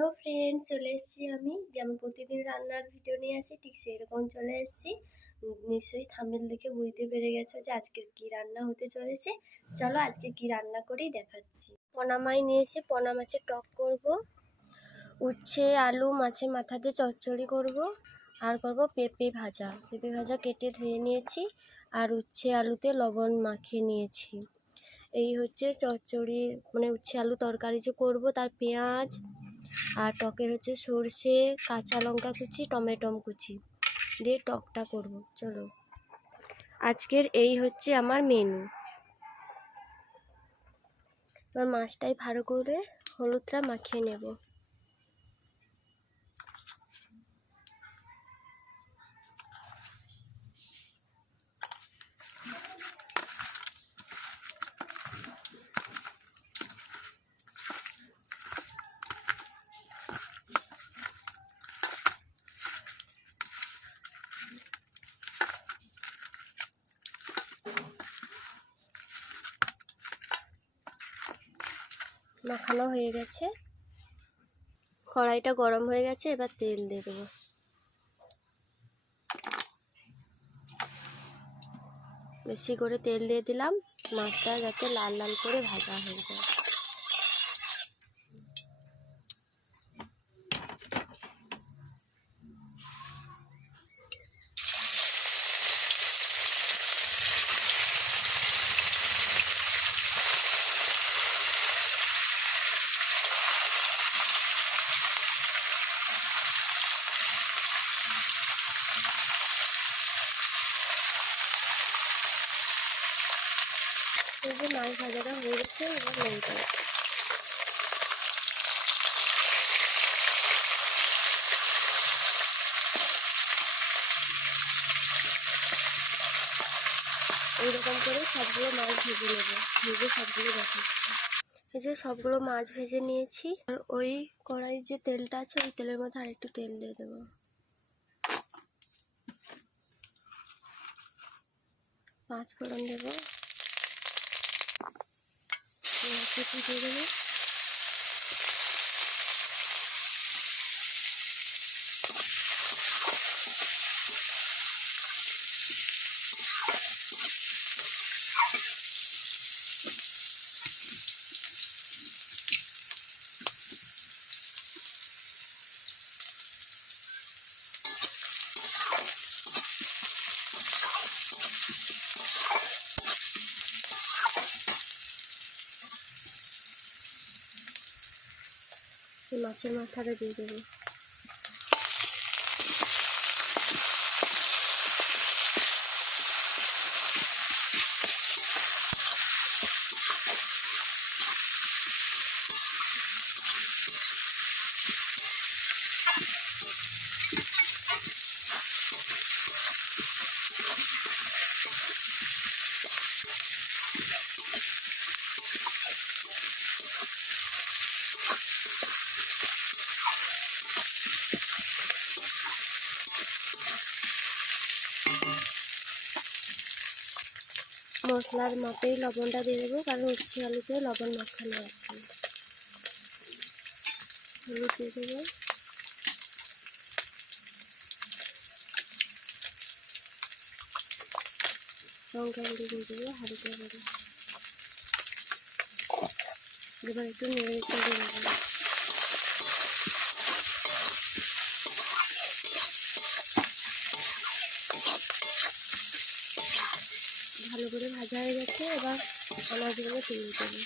Hello friends, চলে এসেছি আমি যেমন প্রতিদিন রান্নার ভিডিও নিয়ে আসি, ঠিক সেরকম চলে এসেছি। নিশ্চয়ই থাম্বনেল দেখে বুঝতে পেরে গেছো যে আজকে কি রান্না হতে চলেছে। চলো আজকে কি রান্না করেই দেখাচ্ছি। পোনা মাছ নিয়ে এসে পোনা মাছের টক করব, উচ্ছে আলু মাছের মাথা দিয়ে চচ্চড়ি করব, আর করব পেঁপে ভাজা। পেঁপে ভাজা কেটে ধুয়ে নিয়েছি, আর উচ্ছে আলুতে লবণ মাখিয়ে নিয়েছি। এই হচ্ছে চচ্চড়ি, মানে উচ্ছে আলু তরকারি যে করব তার পেঁয়াজ আর টকের হচ্ছে সর্ষে, কাঁচা লঙ্কা কুচি, টমেটো কুচি দিয়ে টকটা করব। চলো আজকের এই হচ্ছে আমার মেনু। এবার মাছটাই ভালো করে হলুদটা মাখিয়ে নেব। মাখানো হয়ে গেছে, কড়াইটা গরম হয়ে গেছে, এবার তেল দিয়ে দেবো। বেশি করে তেল দিয়ে দিলাম, মাছটা যাতে লাল লাল করে ভাজা হয়ে যায়। এই যে মাছ ভাজাটা হয়ে গেছে, এবার লঙ্কা এইরকম করে সবগুলো মাছ ভেজে নেবো, ভেজে সবগুলো দেখাচ্ছি। এই যে সবগুলো মাছ ভেজে নিয়েছি, আর ওই কড়াইয়ের যে তেলটা আছে ওই তেলের মধ্যে আরেকটু তেল দিয়ে দেবো। পাঁচ ফোড়ন দেবো, দিয়ে দেবো। মাছের মাথাটা দিয়ে দেবো। মশলার মাপেই লবণটা দিয়ে দেবো, কারণ উচ্ছে আলুতে লবণ মাখানো আছে। হলুদ দিয়ে দেবো, লঙ্কা গুঁড়ো দিয়ে দেবো হালকা করে। এবার একটু নেড়ে চেড়ে দেবো। ভালো করে ভাজা হয়ে গেছে, এবার আনাজগুলো তুলে দেবো।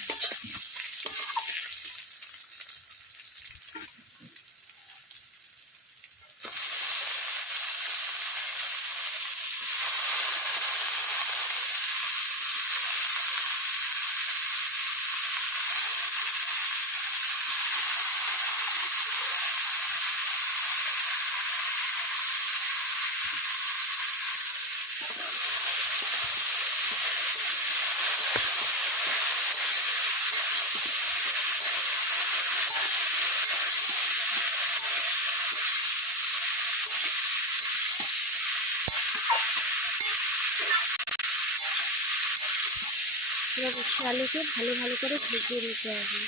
এবার উচ্ছে আলুকে ভালো করে ভেজে নিতে হবে।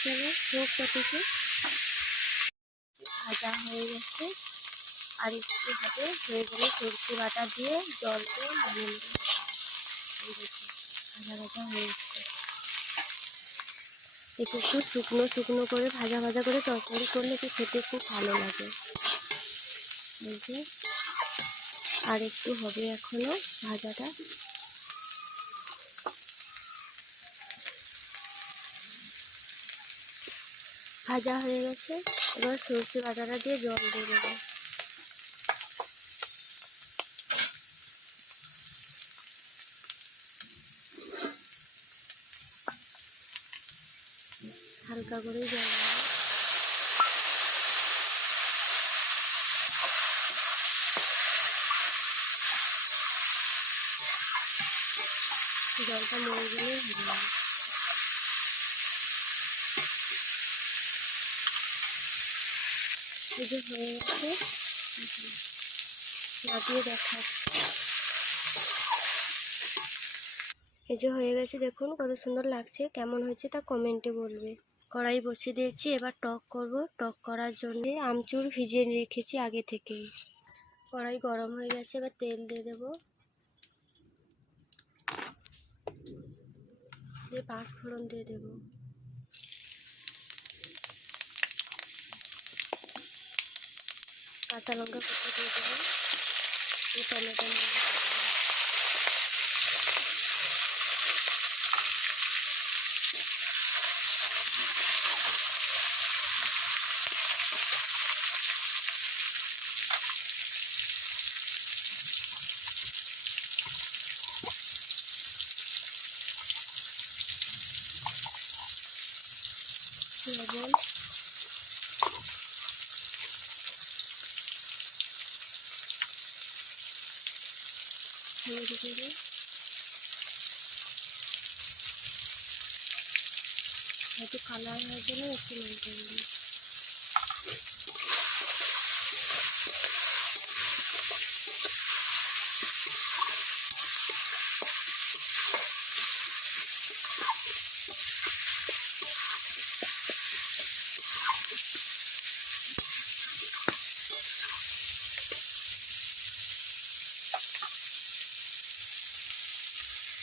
চলো হোক কতটুকু। ভাজা হয়ে গেছে, আর একটু হবে, হয়ে গেলে সরষে বাটা দিয়ে জল দিয়ে নামিয়ে নেব। ভাজা ভাজা হয়ে গেছে। একটু শুকনো শুকনো করে ভাজা ভাজা করে তরকারি করলে একটু খেতে খুব ভালো লাগে। এই যে আর একটু হবে এখনো ভাজাটা। ভাজা হয়ে গেছে, এবার সরষে বাটাটা দিয়ে জল দিয়ে দেবো। হালকা করে জল দেবো। জলটা মরে গেলে হয়ে যাবে। এই যে হয়ে গেছে, নামিয়ে দেখাচ্ছি। এই যে হয়ে গেছে, দেখুন কত সুন্দর লাগছে। কেমন হয়েছে তা কমেন্টে বলবে। কড়াই বসিয়ে দিয়েছি, এবার টক করব। টক করার জন্য আমচুর ভিজিয়ে রেখেছি আগে থেকেই। কড়াই গরম হয়ে গেছে, এবার তেল দিয়ে দেবো। দিয়ে 5 ফোড়ন দিয়ে দেবো। কাঁচা লঙ্কা কুচি দিয়ে দেবো। টমেটো লবণ, হলুদ গুঁড়ো, একটু কালার হওয়ার জন্য একটু লঙ্কা গুঁড়ো।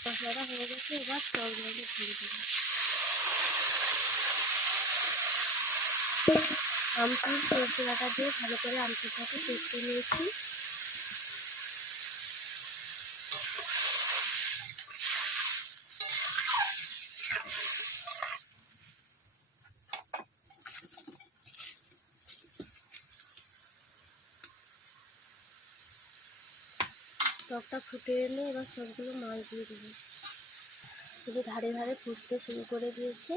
মশলাটা হয়ে গেছে, এবার টক জলে ঢেলে দেবো। আমচুর সরষে বাটা দিয়ে ভালো করে আমচুরটাকে কষিয়ে নিয়েছি। টকটা ফুটে এলে এবার সবগুলো মাছ দিয়ে দেবো। একটু ধারে ধারে ফুটতে শুরু করে দিয়েছে,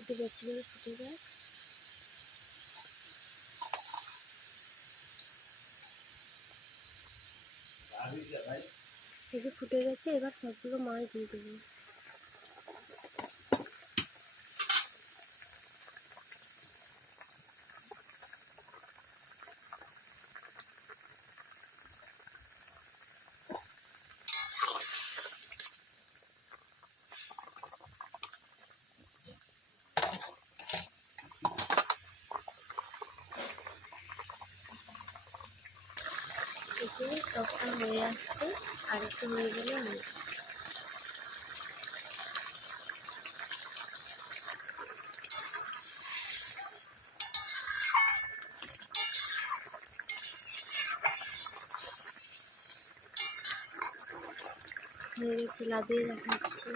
একটু বেশি করে ফুটে যায়। এই যে ফুটে গেছে, এবার সবগুলো মাছ দিয়ে দেবো। এই যে টকটা হয়ে আসছে, আর একটু হয়ে গেলে হয়ে গেছে। লাভিয়ে দেখাচ্ছি।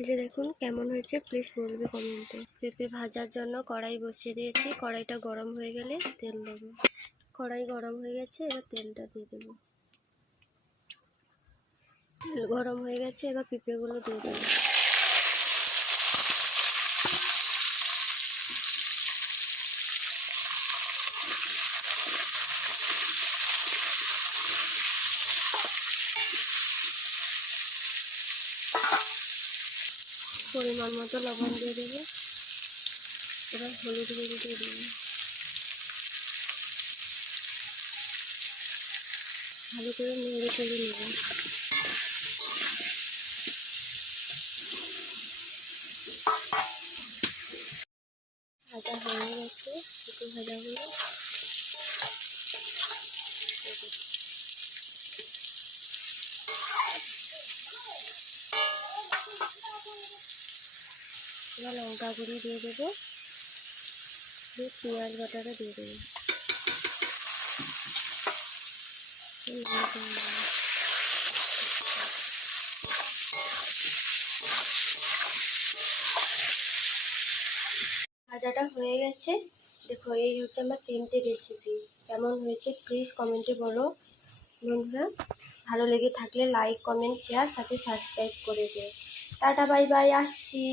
এই যে দেখুন কেমন হয়েছে, প্লিজ বলবে কমেন্টে। পেঁপে ভাজার জন্য কড়াই বসিয়ে দিয়েছি। কড়াইটা গরম হয়ে গেলে তেল দেবো। কড়াই গরম হয়ে গেছে, এবার তেলটা দিয়ে দেবো। তেল গরম হয়ে গেছে, এবার পেঁপেগুলো দিয়ে দেবো। পরিমাণ মতো লবণ দিয়ে দেবো। এবার হলুদ গুঁড়ো দিয়ে দেবো। ভালো করে নেড়ে চেড়ে নেব। ভাজা হয়ে গেছে, শুধু ভাজাগুলো এবার লঙ্কা গুঁড়ি দিয়ে দেবো, দিয়ে পেঁয়াজ বাটাটা দিয়ে দেবো। ভাজাটা হয়ে গেছে। দেখো, এই হচ্ছে আমার 3টে রেসিপি। কেমন হয়েছে প্লিজ কমেন্টে বলো বন্ধুরা। ভালো লেগে থাকলে লাইক, কমেন্ট, শেয়ার, সাথে সাবস্ক্রাইব করে দিও। টাটা, বাই বাই, আসছি।